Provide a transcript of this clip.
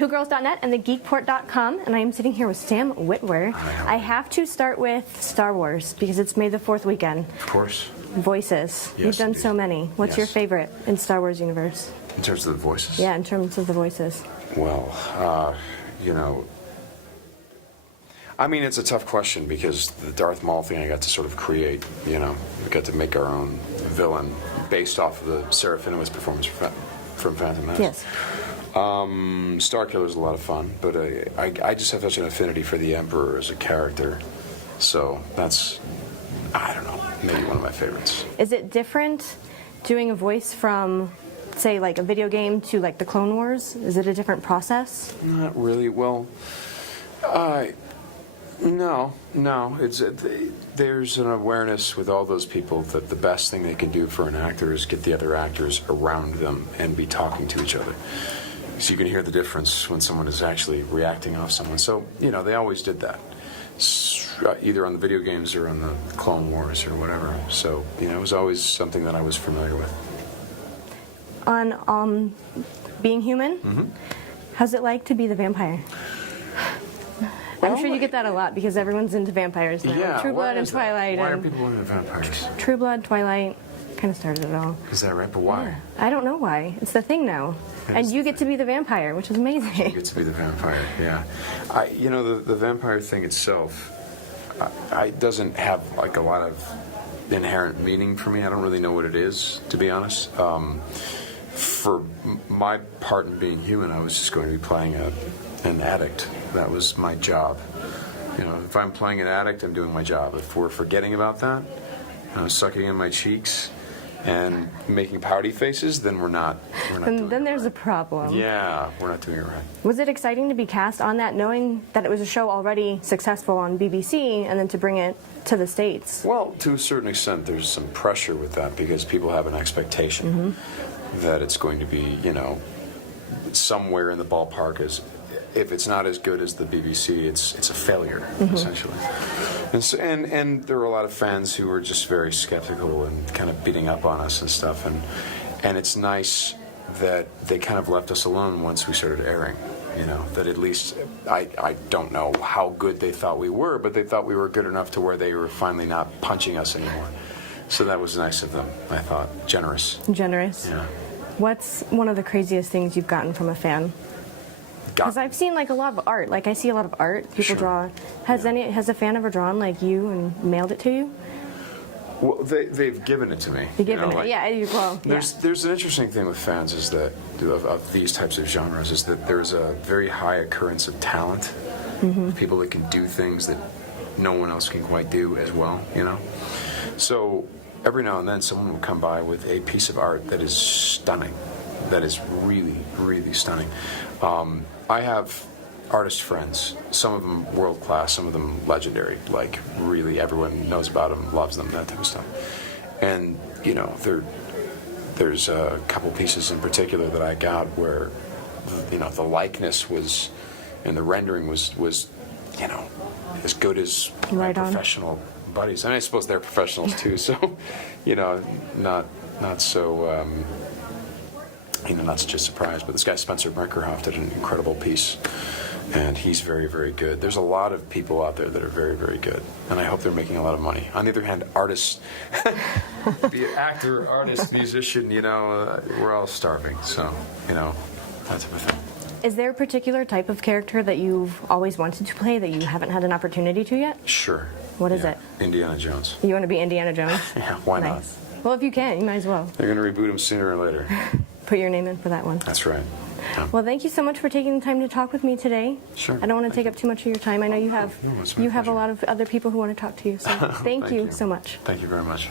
whogirls.net and thegeekport.com, and I am sitting here with Sam Witwer. I have to start with Star Wars because it's May the 4th weekend. Of course. Voices. Yes, You've done indeed. so many. What's your favorite in Star Wars universe? In terms of the voices? Yeah, in terms of the voices. Well, you know, I mean, it's a tough question because the Darth Maul thing I got to sort of create, you know, we got to make our own villain based off of the Seraphino's performance from Phantom Menace. Yes. Starkiller's a lot of fun, but I just have such an affinity for the Emperor as a character, so that's, I don't know, maybe one of my favorites. Is it different doing a voice from, say, like a video game to like the Clone Wars? Is it a different process? Not really. Well, no. There's an awareness with all those people that the best thing they can do for an actor is get the other actors around them and be talking to each other. So you can hear the difference when someone is actually reacting off someone. So, you know, they always did that, either on the video games or on the Clone Wars or whatever. So, you know, it was always something that I was familiar with. On being human, how's it like to be the vampire? I'm sure you get that a lot because everyone's into vampires now. Yeah, True Blood and Twilight. Why are people into vampires? True Blood, Twilight, kind of started it all. Is that right? But why? Yeah. I don't know why. It's the thing now. And you get to be the vampire, which is amazing. You get to be the vampire, yeah. You know, the vampire thing itself, it doesn't have like a lot of inherent meaning for me. I don't really know what it is, to be honest. For my part in being human, I was just going to be playing an addict. That was my job. You know, if I'm playing an addict, I'm doing my job. If we're forgetting about that, sucking in my cheeks and making pouty faces, then we're not doing then it there's right. a problem. Yeah, we're not doing it right. Was it exciting to be cast on that, knowing that it was a show already successful on BBC, and then to bring it to the States? Well, to a certain extent, there's some pressure with that because people have an expectation that it's going to be, you know, somewhere in the ballpark. If it's not as good as the BBC, it's a failure, essentially. And there were a lot of fans who were just very skeptical and kind of beating up on us and stuff. And it's nice that they kind of left us alone once we started airing. You know, that at least, I don't know how good they thought we were, but they thought we were good enough to where they were finally not punching us anymore. So that was nice of them, I thought. Generous. Generous? Yeah. What's one of the craziest things you've gotten from a fan? Because I've seen like a lot of art. Like I see a lot of art people draw. Has a fan ever drawn like you and mailed it to you? Well, they've given it to me. You've given it, yeah. Well, there's an interesting thing with fans is that of these types of genres is that there's a very high occurrence of talent, people that can do things that no one else can quite do as well. You know, so every now and then someone will come by with a piece of art that is stunning, that is really, really stunning. I have artist friends, some of them world class, some of them legendary, like really everyone knows about them, loves them, that type of stuff. And, you know, there's a couple pieces in particular that I got where, you know, the likeness was, and the rendering was you know, as good as my professional buddies. And I suppose they're professionals too, so, you know, not so... you know, not such a surprise, but this guy Spencer Brinkerhoff did an incredible piece, and he's very, very good. There's a lot of people out there that are very, very good, and I hope they're making a lot of money. On the other hand, artists, be an actor, artist, musician, you know, we're all starving, so, you know, that type of thing. Is there a particular type of character that you've always wanted to play that you haven't had an opportunity to yet? Sure. What is it? Indiana Jones. You want to be Indiana Jones? Yeah, why not? Well, if you can, you might as well. They're going to reboot him sooner or later. Put your name in for that one. That's right. Yeah. Well, thank you so much for taking the time to talk with me today. Sure. I don't want to take up too much of your time. I know you have pleasure. a lot of other people who want to talk to you. So thank you so much. Thank you very much.